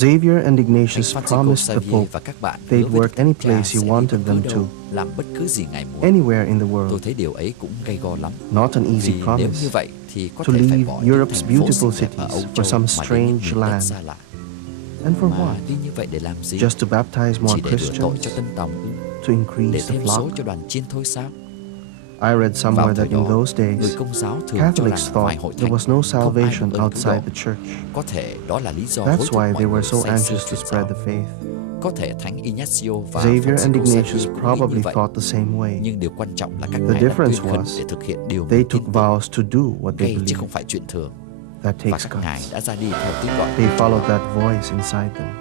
Xavier and Ignatius Phanxico promised the Javier Pope và các bạn they'd hứa với work Đức any Thánh Cha place he sẽ đi wanted bất them cứ to, đâu, làm bất cứ gì Ngài muốn. anywhere in the Tôi world. thấy điều ấy cũng gay go lắm. Not an easy Vì nếu promise như vậy thì có to thể phải leave bỏ những Europe's thành phố beautiful xinh đẹp ở Âu cities for Châu some mà đến những strange miền đất land. xa lạ. And for Mà what? đi như vậy để làm gì? Just to baptize more Chỉ để rửa tội cho Christians? tân tòng, To increase để the thêm số flock? cho đoàn chiên thôi sao? I read somewhere Vào thời that in đó, those người days, Công giáo thường cho rằng Catholics ngoài thought hội there thánh was no không ai được salvation ơn cứu outside độ. the church. Có thể đó là lý do That's hối thúc why mọi they were người so say sưa anxious to truyền spread giáo. the faith. Có thể Thánh Ignacio và Xavier and Phanxico Ignatius Javier cũng nghĩ probably như vậy. thought the same way. Nhưng điều quan trọng là các The ngài đã difference tuyên khấn was để thực hiện điều they mình tin took tưởng, vows to do what they ngay chứ believed. không phải chuyện thường. That Và takes các ngài guts. đã ra đi theo tiếng gọi. They followed that voice inside them.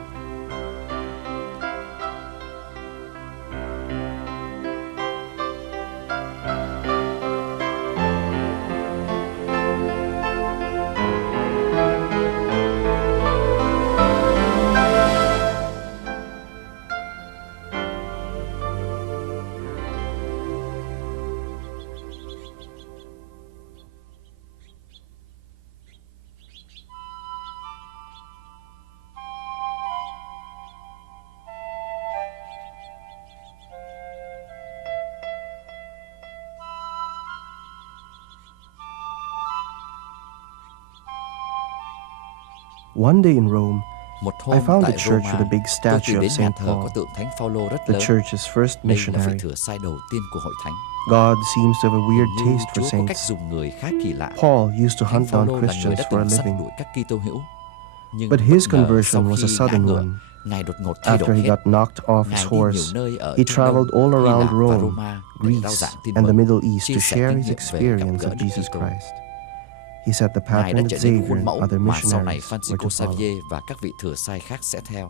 One day in Rome, Một I hôm found a tại church with a Roma, big tôi statue tìm of đến nhà Saint thờ Paul, có tượng Thánh Phaolô rất the lớn. church's first Đây là vị missionary. thừa sai đầu tiên của hội thánh. God seems to have a weird Hình như taste for Chúa có cách saints. dùng người khá kỳ lạ. Paul used to Thánh hunt down Phaolô là người Christians đã for a từng săn living, đuổi các Kitô hữu. Nhưng but his bất ngờ conversion sau was a khi ngã sudden ngựa, one. Ngài đột ngột thay After đổi he hết. got knocked off his Ngài đi nhiều horse, nơi ở he Trung traveled Đông, all Hy around Lạp và Rome, Roma để rao Greece, giảng tin and the mừng, Middle East chia to sẻ share kinh his nghiệm về gặp experience gỡ of Đức Jesus Kitô. Christ. He set the Ngài đã pattern trở that nên Xavier khuôn and mẫu other mà sau này missionaries were Phanxico to follow. Javier và các vị thừa sai khác sẽ theo.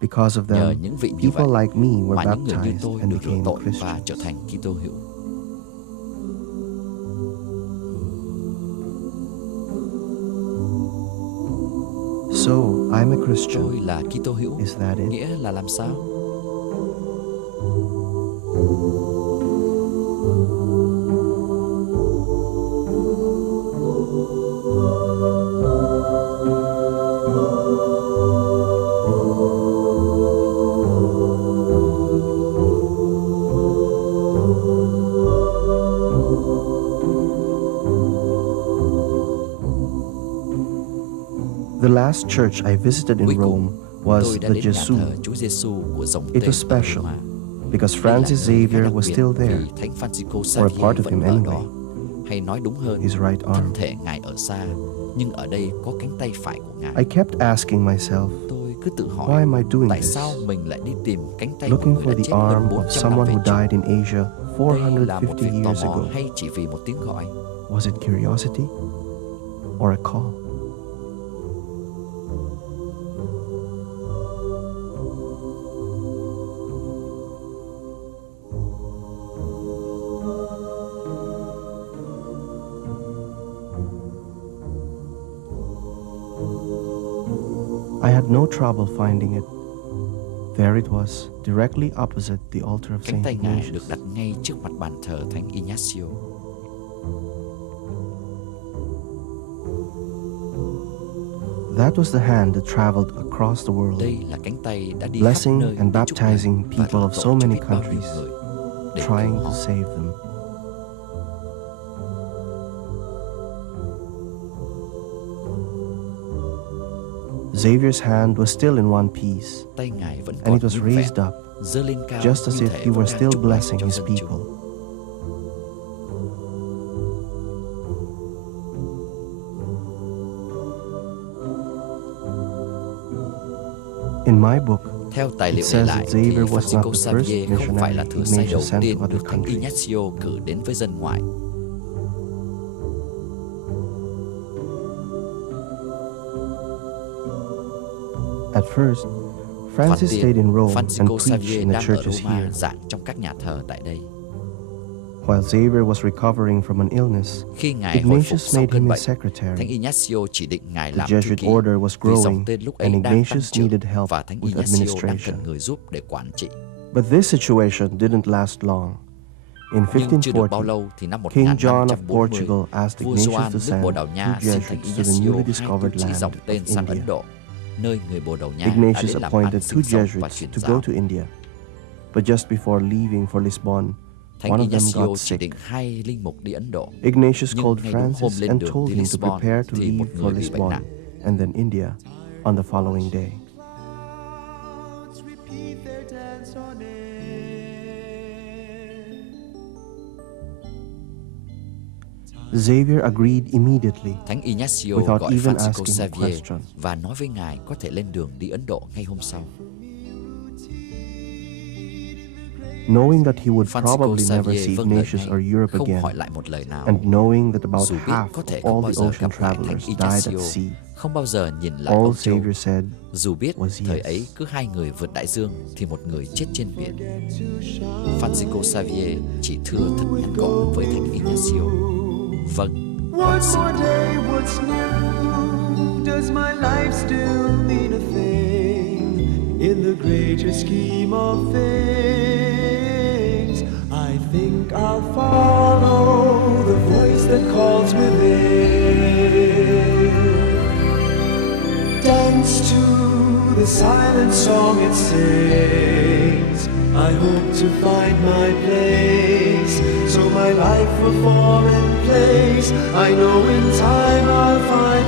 Because of Nhờ them, những vị như vậy people like me were mà những người như baptized tôi and được rửa became tội và Christians. trở thành Kitô hữu. So, I'm a Christian. Tôi là Kitô hữu. Is that it? Nghĩa là làm sao? The last church I visited Cuối in cùng, Rome was tôi đã the đến nhà Gesù. thờ Chúa Giêsu của dòng It tên was special Roma. because Đây là Francis nơi khá Xavier đặc was biệt still there, vì Thánh Phanxico or a Javier part of vẫn him ở anyway, đó. Hay nói đúng hơn, his right thân arm. thể Ngài ở xa, nhưng ở đây có cánh tay phải của Ngài. I kept asking myself, Tôi cứ tự why hỏi, am I doing tại this? sao mình lại đi tìm cánh tay của Looking người for đã the chết hơn arm of 400 năm someone về who trước? died in Asia Đây là một việc 450 tò years mò ago. hay chỉ vì một tiếng gọi? Was it curiosity or a call? I had no trouble finding it. There it was, directly opposite the altar of Cánh Saint tay Ngài Ignatius. được đặt ngay trước mặt bàn thờ Thánh Ignacio. That was the hand that traveled across the world, Đây là cánh tay đã đi khắp blessing nơi and để chúc mừng baptizing và people rửa of so tội cho many biết bao nhiêu countries, người để trying cứu to họ. save them. Xavier's hand was still in one piece, Tay Ngài vẫn and còn it was nguyên raised vẹn, up, giơ lên cao just as như if thể he vẫn were đang still chúc lành blessing cho his dân people. chúng. In my book, Theo tài it liệu để says lại that thì Xavier was Phanxico not the Javier first không phải là missionary thừa sai đầu Ignatius sent tiên to other được Thánh countries. Ignacio cử đến với dân ngoại. At first, Thoạt Francis tiên, stayed in Rome and Phanxico preached Javier in the đang ở churches Roma here, giảng trong các nhà thờ tại đây. while Xavier was recovering from an illness. Khi Ngài hồi phục Ignatius sau made cơn him bệnh, his Thánh secretary. Ignacio chỉ định Ngài The làm thư Jesuit ký order was vì dòng growing, tên lúc ấy and đang tăng Ignatius trưởng needed help và Thánh with Ignacio đang administration. cần người giúp để quản trị. But this situation didn't last long. In Nhưng chưa được bao 1540, lâu thì năm King John of 1540, Portugal asked vua Ignatius Gioan to nước send Bồ Đào Nha two xin Thánh Jesuits to the Ignacio newly hai discovered tu sĩ land dòng of tên sang Ấn India. Độ. nơi người Bồ Đầu Nha đã Ignatius đến làm ăn appointed two sinh sống và Jesuits truyền to go giáo. to India. But just before leaving for Lisbon, Thánh one of them Ignacio got chỉ sick. định 2 linh mục đi Ấn Độ. Ignatius Nhưng called ngay đúng hôm Francis lên and đường told đi him to Lisbon prepare to thì một leave người for bị bệnh Lisbon nặng. and then India on the following day. Xavier agreed immediately, Thánh Ignacio without gọi even Phanxico asking a Javier question. và nói với ngài có thể lên đường đi Ấn Độ ngay hôm sau. Knowing that he would Phanxico probably never Javier see vâng lời Ignatius ngay, or Europe không again, hỏi lại một lời nào. and knowing that about Dù biết half có thể of không all bao the giờ ocean gặp lại Thánh travelers died at Ignacio, sea, không bao giờ nhìn lại all Âu Châu. Xavier said Dù biết was thời yes. ấy cứ 2 người vượt đại dương thì một người chết trên biển. Phanxico Javier chỉ thưa thật ngắn gọn với Thánh Ignacio: vâng, con xin. One more day, what's new? Does my life still mean a thing in the greater scheme of things? I think I'll follow the voice that calls within. Dance to the silent song it sings. I hope to find my place, so my life will fall in place. I know in time I'll find